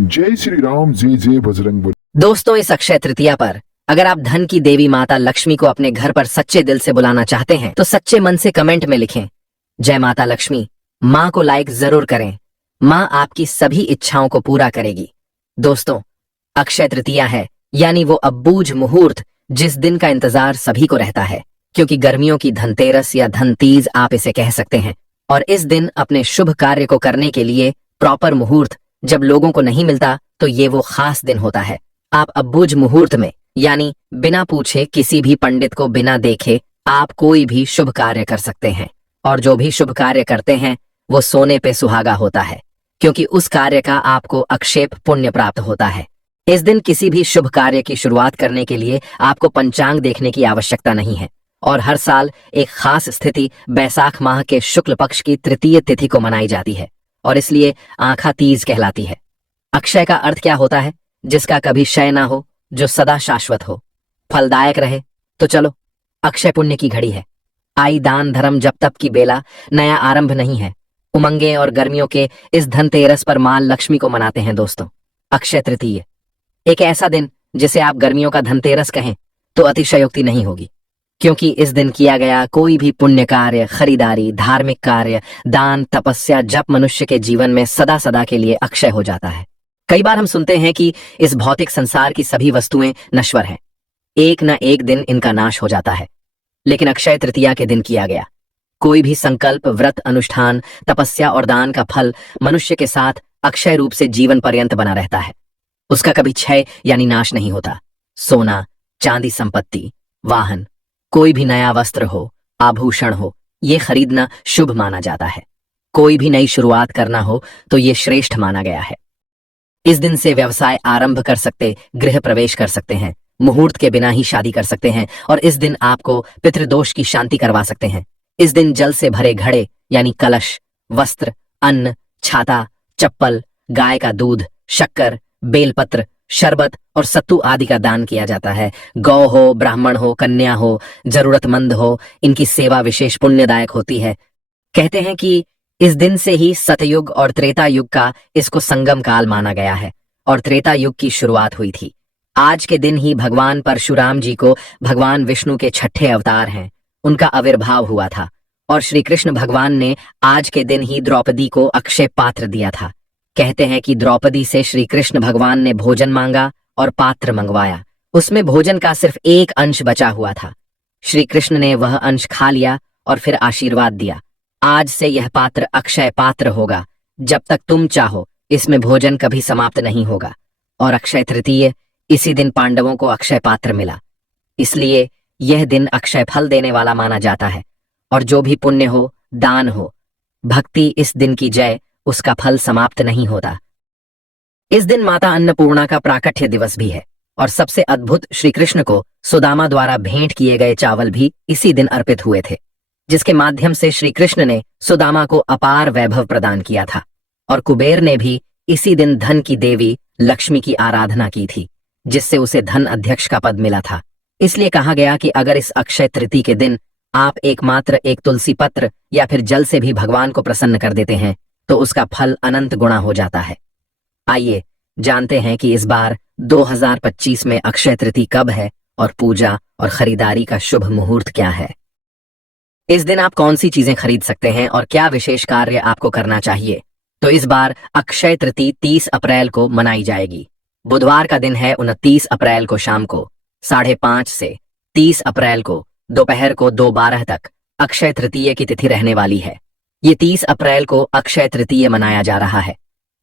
जय श्री राम, जय जय बजरंग बली। दोस्तों, इस अक्षय तृतीया पर अगर आप धन की देवी माता लक्ष्मी को अपने घर पर सच्चे दिल से बुलाना चाहते हैं तो सच्चे मन से कमेंट में लिखें जय माता लक्ष्मी। माँ को लाइक जरूर करें। माँ आपकी सभी इच्छाओं को पूरा करेगी। दोस्तों, अक्षय तृतीया है, यानी वो अब्बूझ मुहूर्त जिस दिन का इंतजार सभी को रहता है, क्योंकि गर्मियों की धनतेरस या धनतीज आप इसे कह सकते हैं। और इस दिन अपने शुभ कार्य को करने के लिए प्रॉपर मुहूर्त जब लोगों को नहीं मिलता तो ये वो खास दिन होता है। आप अब्बूझ मुहूर्त में, यानी बिना पूछे किसी भी पंडित को बिना देखे आप कोई भी शुभ कार्य कर सकते हैं। और जो भी शुभ कार्य करते हैं वो सोने पे सुहागा होता है, क्योंकि उस कार्य का आपको अक्षेप पुण्य प्राप्त होता है। इस दिन किसी भी शुभ कार्य की शुरुआत करने के लिए आपको पंचांग देखने की आवश्यकता नहीं है। और हर साल एक खास स्थिति बैसाख माह के शुक्ल पक्ष की तृतीय तिथि को मनाई जाती है और इसलिए आँखा तीज कहलाती है। अक्षय का अर्थ क्या होता है? जिसका कभी क्षय ना हो, जो सदा शाश्वत हो, फलदायक रहे। तो चलो, अक्षय पुण्य की घड़ी है। आई दान धर्म जब तब की बेला, नया आरंभ नहीं है। उमंगे और गर्मियों के इस धनतेरस पर मां लक्ष्मी को मनाते हैं। दोस्तों, अक्षय तृतीय एक ऐसा दिन जिसे आप गर्मियों का धनतेरस कहें तो अतिशयोक्ति नहीं होगी, क्योंकि इस दिन किया गया कोई भी पुण्य कार्य, खरीदारी, धार्मिक कार्य, दान, तपस्या, जप मनुष्य के जीवन में सदा सदा के लिए अक्षय हो जाता है। कई बार हम सुनते हैं कि इस भौतिक संसार की सभी वस्तुएं नश्वर हैं, एक न एक दिन इनका नाश हो जाता है। लेकिन अक्षय तृतीया के दिन किया गया कोई भी संकल्प, व्रत, अनुष्ठान, तपस्या और दान का फल मनुष्य के साथ अक्षय रूप से जीवन पर्यंत बना रहता है। उसका कभी क्षय यानी नाश नहीं होता। सोना, चांदी, संपत्ति, वाहन, कोई भी नया वस्त्र हो, आभूषण हो, ये खरीदना शुभ माना जाता है। कोई भी नई शुरुआत करना हो तो ये श्रेष्ठ माना गया है। इस दिन से व्यवसाय आरंभ कर सकते, गृह प्रवेश कर सकते हैं, मुहूर्त के बिना ही शादी कर सकते हैं और इस दिन आपको पितृदोष की शांति करवा सकते हैं। इस दिन जल से भरे घड़े यानी कलश, वस्त्र, अन्न, छाता, चप्पल, गाय का दूध, शक्कर, बेलपत्र, शरबत और सत्तू आदि का दान किया जाता है। गौ हो, ब्राह्मण हो, कन्या हो, जरूरतमंद हो, इनकी सेवा विशेष पुण्यदायक होती है। कहते हैं कि इस दिन से ही सतयुग और त्रेता युग का इसको संगम काल माना गया है और त्रेता युग की शुरुआत हुई थी। आज के दिन ही भगवान परशुराम जी को भगवान विष्णु के छठे अवतार हैं, उनका आविर्भाव हुआ था और श्री कृष्ण भगवान ने आज के दिन ही द्रौपदी को अक्षय पात्र दिया था। कहते हैं कि द्रौपदी से श्री कृष्ण भगवान ने भोजन मांगा और पात्र मंगवाया। उसमें भोजन का सिर्फ एक अंश बचा हुआ था। श्री कृष्ण ने वह अंश खा लिया और फिर आशीर्वाद दिया, आज से यह पात्र अक्षय पात्र होगा। जब तक तुम चाहो इसमें भोजन कभी समाप्त नहीं होगा। और अक्षय तृतीय, इसी दिन पांडवों को अक्षय पात्र मिला, इसलिए यह दिन अक्षय फल देने वाला माना जाता है। और जो भी पुण्य हो, दान हो, भक्ति, इस दिन की जय, उसका फल समाप्त नहीं होता। इस दिन माता अन्नपूर्णा का प्राकट्य दिवस भी है और सबसे अद्भुत श्री कृष्ण को सुदामा द्वारा भेंट किए गए चावल भी इसी दिन अर्पित हुए थे, जिसके माध्यम से श्री कृष्ण ने सुदामा को अपार वैभव प्रदान किया था। और कुबेर ने भी इसी दिन धन की देवी लक्ष्मी की आराधना की थी, जिससे उसे धन अध्यक्ष का पद मिला था। इसलिए कहा गया कि अगर इस अक्षय तृतीया के दिन आप एकमात्र एक तुलसी पत्र या फिर जल से भी भगवान को प्रसन्न कर देते हैं तो उसका फल अनंत गुणा हो जाता है। आइए जानते हैं कि इस बार 2025 में अक्षय तृतीया कब है और पूजा और खरीदारी का शुभ मुहूर्त क्या है। इस दिन आप कौन सी चीजें खरीद सकते हैं और क्या विशेष कार्य आपको करना चाहिए। तो इस बार अक्षय तृतीया 30 अप्रैल को मनाई जाएगी। बुधवार का दिन है। 29 अप्रैल को शाम को 5:30 से 30 अप्रैल को दोपहर को 2:12 तक अक्षय तृतीया की तिथि रहने वाली है। ये 30 अप्रैल को अक्षय तृतीया मनाया जा रहा है।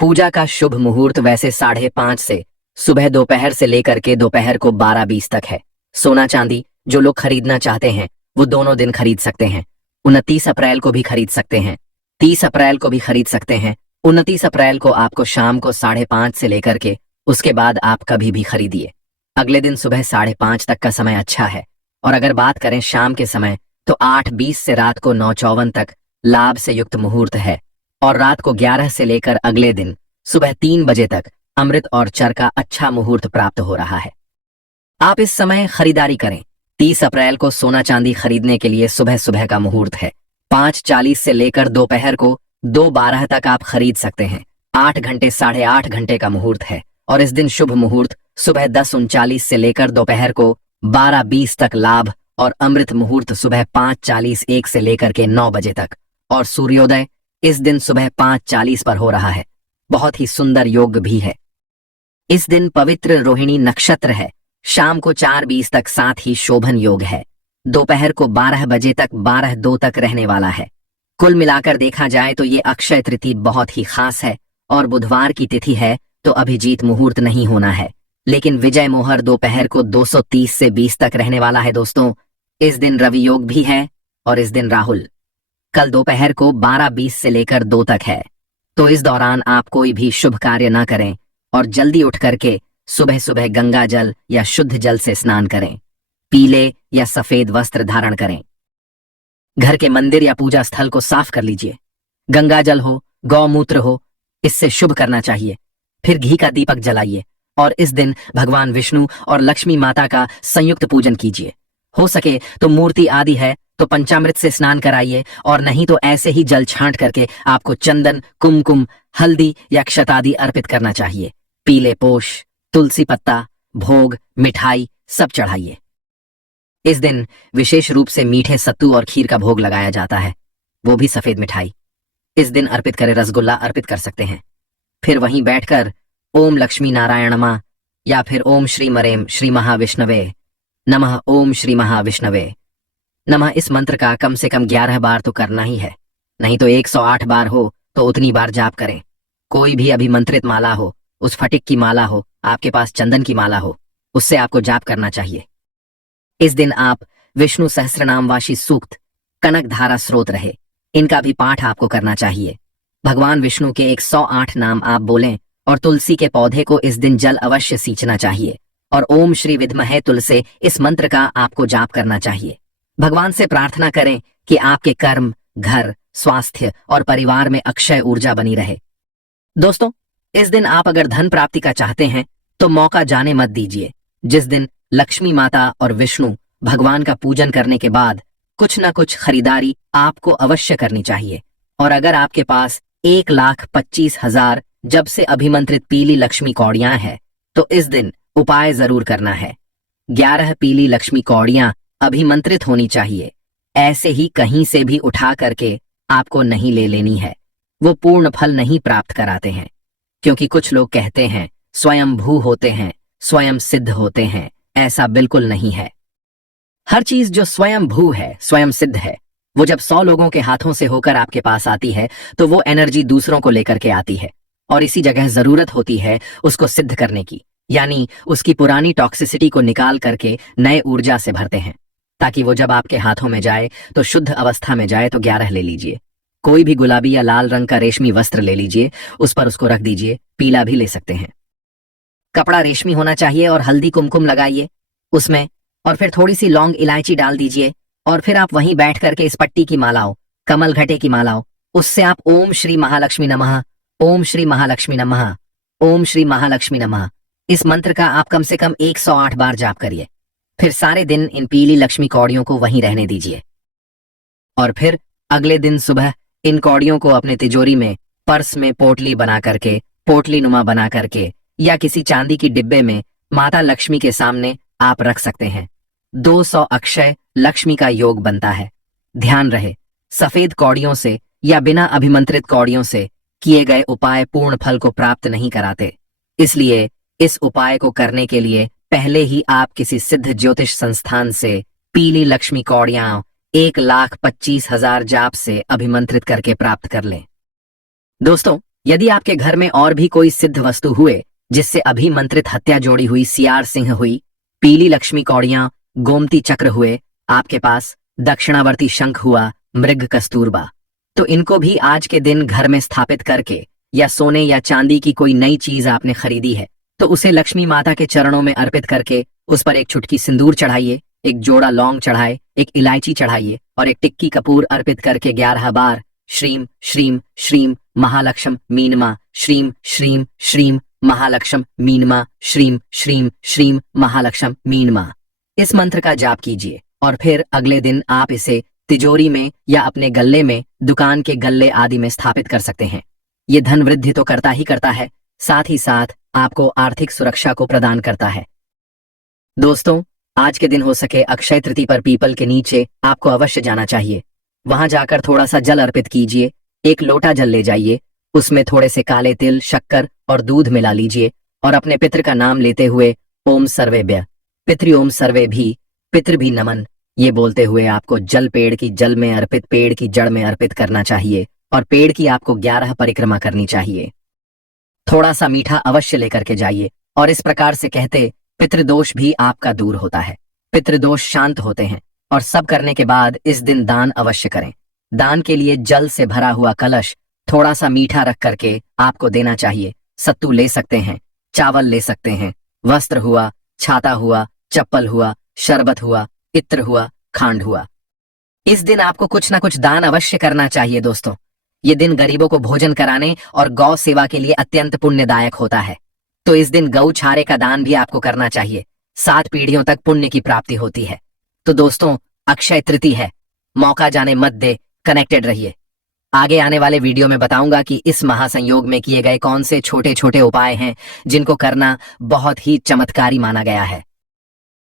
पूजा का शुभ मुहूर्त वैसे 5:30 से सुबह दोपहर से लेकर के दोपहर को 12:20 तक है। सोना चांदी जो लोग खरीदना चाहते हैं वो दोनों दिन खरीद सकते हैं। 29 अप्रैल को भी खरीद सकते हैं, 30 अप्रैल को भी खरीद सकते हैं। 29 अप्रैल को आपको शाम को 5:30 से लेकर के उसके बाद आप कभी भी खरीदिए। अगले दिन सुबह 5:30 तक का समय अच्छा है। और अगर बात करें शाम के समय तो 8:20 से रात को 9:54 तक लाभ से युक्त मुहूर्त है और रात को 11 से लेकर अगले दिन सुबह 3 बजे तक अमृत और चर का अच्छा मुहूर्त प्राप्त हो रहा है। आप इस समय खरीदारी करें। 30 अप्रैल को सोना चांदी खरीदने के लिए सुबह सुबह का मुहूर्त है। 5:40 से लेकर दोपहर को 2:12 तक आप खरीद सकते हैं। 8 घंटे 8:30 घंटे का मुहूर्त है और इस दिन शुभ मुहूर्त सुबह 10:39 से लेकर दोपहर को 12:20 तक लाभ और अमृत मुहूर्त सुबह 5:40 1 से लेकर के 9 बजे तक और सूर्योदय इस दिन सुबह 5:40 पर हो रहा है। बहुत ही सुंदर योग भी है। इस दिन पवित्र रोहिणी नक्षत्र है। शाम को 4:20 तक, साथ ही शोभन योग है। दोपहर को 12 बजे तक 12:02 तक रहने वाला है। कुल मिलाकर देखा जाए तो ये अक्षय तृतीया बहुत ही खास है और बुधवार की तिथि है तो अभिजीत मुहूर्त नहीं होना है, लेकिन विजय मोहर दोपहर को 2:30 से 20 तक रहने वाला है। दोस्तों, इस दिन रवि योग भी है और इस दिन राहुल कल दोपहर को 12:20 से लेकर 2 तक है। तो इस दौरान आप कोई भी शुभ कार्य ना करें और जल्दी उठ करके सुबह सुबह गंगा जल या शुद्ध जल से स्नान करें। पीले या सफेद वस्त्र धारण करें। घर के मंदिर या पूजा स्थल को साफ कर लीजिए। गंगा जल हो, गौमूत्र हो, इससे शुभ करना चाहिए। फिर घी का दीपक जलाइए और इस दिन भगवान विष्णु और लक्ष्मी माता का संयुक्त पूजन कीजिए। हो सके तो मूर्ति आदि है तो पंचामृत से स्नान कराइए और नहीं तो ऐसे ही जल छांट करके आपको चंदन, कुमकुम, हल्दी या क्षत आदि अर्पित करना चाहिए। पीले पोष, तुलसी पत्ता, भोग, मिठाई सब चढ़ाइए। इस दिन विशेष रूप से मीठे सत्तू और खीर का भोग लगाया जाता है, वो भी सफेद मिठाई। इस दिन अर्पित करें, रसगुल्ला अर्पित कर सकते हैं। फिर वहीं बैठकर ओम लक्ष्मी नारायण नमः या फिर ओम श्री मरेम श्री महाविष्णवे नमः, ओम श्री महाविष्णवे नमः, इस मंत्र का कम से कम 11 बार तो करना ही है। नहीं तो 108 बार हो तो उतनी बार जाप करें। कोई भी अभिमंत्रित माला हो, उस फटिक की माला हो, आपके पास चंदन की माला हो, उससे आपको जाप करना चाहिए। इस दिन आप विष्णु सहस्रनामवाशी सूक्त, कनक धारा स्रोत रहे, इनका भी पाठ आपको करना चाहिए। भगवान विष्णु के 108 नाम आप बोलें और तुलसी के पौधे को इस दिन जल अवश्य सींचना चाहिए और ओम श्री विद्महे तुलसे इस मंत्र का आपको जाप करना चाहिए। भगवान से प्रार्थना करें कि आपके कर्म, घर, स्वास्थ्य और परिवार में अक्षय ऊर्जा बनी रहे। दोस्तों, इस दिन आप अगर धन प्राप्ति का चाहते हैं तो मौका जाने मत दीजिए। जिस दिन लक्ष्मी माता और विष्णु भगवान का पूजन करने के बाद कुछ न कुछ खरीदारी आपको अवश्य करनी चाहिए। और अगर आपके पास 1,25,000 जब से अभिमंत्रित पीली लक्ष्मी कौड़ियां हैं तो इस दिन उपाय जरूर करना है। 11 पीली लक्ष्मी कौड़ियां अभिमंत्रित होनी चाहिए। ऐसे ही कहीं से भी उठा करके आपको नहीं ले लेनी है, वो पूर्ण फल नहीं प्राप्त कराते हैं। क्योंकि कुछ लोग कहते हैं स्वयं भू होते हैं, स्वयं सिद्ध होते हैं। ऐसा बिल्कुल नहीं है। हर चीज जो स्वयं भू है, स्वयं सिद्ध है, वो जब 100 लोगों के हाथों से होकर आपके पास आती है तो वो एनर्जी दूसरों को लेकर के आती है और इसी जगह जरूरत होती है उसको सिद्ध करने की, यानी उसकी पुरानी टॉक्सिसिटी को निकाल करके नए ऊर्जा से भरते हैं ताकि वो जब आपके हाथों में जाए तो शुद्ध अवस्था में जाए। तो 11 ले लीजिए। कोई भी गुलाबी या लाल रंग का रेशमी वस्त्र ले लीजिए, उस पर उसको रख दीजिए। पीला भी ले सकते हैं। कपड़ा रेशमी होना चाहिए और हल्दी कुमकुम लगाइए उसमें और फिर थोड़ी सी लौंग इलायची डाल दीजिए और फिर आप वहीं बैठ करके इस पट्टी की मालाओं, कमल घटे की मालाओं, उससे आप ओम श्री महालक्ष्मी नमः, ओम श्री महालक्ष्मी नमः, ओम श्री महालक्ष्मी नमः, इस मंत्र का आप कम से कम 108 बार जाप करिए। फिर सारे दिन इन पीली लक्ष्मी कौड़ियों को वहीं रहने दीजिए और फिर अगले दिन सुबह इन कौड़ियों को अपने तिजोरी में, पर्स में पोटली बना करके, पोटली नुमा बना करके या किसी चांदी की डिब्बे में माता लक्ष्मी के सामने आप रख सकते हैं। 200 अक्षय लक्ष्मी का योग बनता है। ध्यान रहे, सफेद कौड़ियों से या बिना अभिमंत्रित कौड़ियों से किए गए उपाय पूर्ण फल को प्राप्त नहीं कराते। इसलिए इस उपाय को करने के लिए पहले ही आप किसी सिद्ध ज्योतिष संस्थान से पीली लक्ष्मी कौड़ियां 1,25,000 जाप से अभिमंत्रित करके प्राप्त कर लें। दोस्तों, यदि आपके घर में और भी कोई सिद्ध वस्तु हुए जिससे अभिमंत्रित हत्या जोड़ी हुई, सियार सिंह हुई, पीली लक्ष्मी कौड़ियां, गोमती चक्र हुए, आपके पास दक्षिणावर्ती शंख हुआ, मृग कस्तूरबा, तो इनको भी आज के दिन घर में स्थापित करके या सोने या चांदी की कोई नई चीज आपने खरीदी है तो उसे लक्ष्मी माता के चरणों में अर्पित करके उस पर एक चुटकी सिंदूर चढ़ाइए, एक जोड़ा लौंग चढ़ाए, एक इलायची चढ़ाइए और एक टिक्की कपूर अर्पित करके 11 बार श्रीम श्रीम श्रीम महालक्ष्म मीनमा, श्रीम श्रीम श्रीम महालक्ष्म मीनमा, श्रीम श्रीम श्रीम महालक्ष्म मीनमा, इस मंत्र का जाप कीजिए और फिर अगले दिन आप इसे तिजोरी में या अपने गल्ले में, दुकान के गल्ले आदि में स्थापित कर सकते हैं। ये धन वृद्धि तो करता ही करता है, साथ ही साथ आपको आर्थिक सुरक्षा को प्रदान करता है। दोस्तों, आज के दिन हो सके अक्षय तृतीया पर पीपल के नीचे आपको अवश्य जाना चाहिए। वहां जाकर थोड़ा सा जल अर्पित कीजिए। एक लोटा जल ले जाइए, उसमें थोड़े से काले तिल, शक्कर और दूध मिला लीजिए और अपने पितृ का नाम लेते हुए ओम सर्वेभ्य पितृ ओम सर्वे भी पितृ भी नमन ये बोलते हुए आपको जल पेड़ की जल में अर्पित पेड़ की जड़ में अर्पित करना चाहिए और पेड़ की आपको 11 परिक्रमा करनी चाहिए। थोड़ा सा मीठा अवश्य लेकर के जाइए और इस प्रकार से कहते पितृदोष भी आपका दूर होता है, पितृदोष शांत होते हैं। और सब करने के बाद इस दिन दान अवश्य करें। दान के लिए जल से भरा हुआ कलश थोड़ा सा मीठा रख करके आपको देना चाहिए। सत्तू ले सकते हैं, चावल ले सकते हैं, वस्त्र हुआ, छाता हुआ, चप्पल हुआ, शरबत हुआ, इत्र हुआ, खांड हुआ। इस दिन आपको कुछ ना कुछ दान अवश्य करना चाहिए दोस्तों। ये दिन गरीबों को भोजन कराने और गौ सेवा के लिए अत्यंत पुण्यदायक होता है। तो इस दिन गौ छारे का दान भी आपको करना चाहिए। 7 पीढ़ियों तक पुण्य की प्राप्ति होती है। तो दोस्तों, अक्षय तृतीया है, मौका जाने मत दे, कनेक्टेड रहिए। आगे आने वाले वीडियो में बताऊंगा कि इस महासंयोग में किए गए कौन से छोटे छोटे उपाय हैं जिनको करना बहुत ही चमत्कारी माना गया है।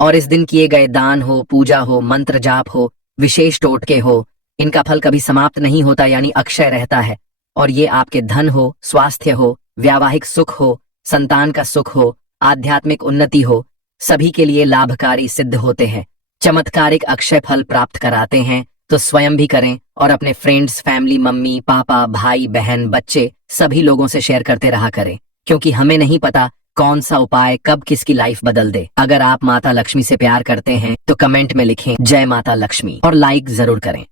और इस दिन किए गए दान हो, पूजा हो, मंत्र जाप हो, विशेष टोटके हो, इनका फल कभी समाप्त नहीं होता, यानी अक्षय रहता है। और ये आपके धन हो, स्वास्थ्य हो, वैवाहिक सुख हो, संतान का सुख हो, आध्यात्मिक उन्नति हो, सभी के लिए लाभकारी सिद्ध होते हैं। चमत्कारिक अक्षय फल प्राप्त कराते हैं। तो स्वयं भी करें और अपने फ्रेंड्स, फैमिली, मम्मी पापा, भाई बहन, बच्चे सभी लोगों से शेयर करते रहा करें, क्योंकि हमें नहीं पता कौन सा उपाय कब किसकी लाइफ बदल दे। अगर आप माता लक्ष्मी से प्यार करते हैं तो कमेंट में लिखें जय माता लक्ष्मी और लाइक जरूर करें।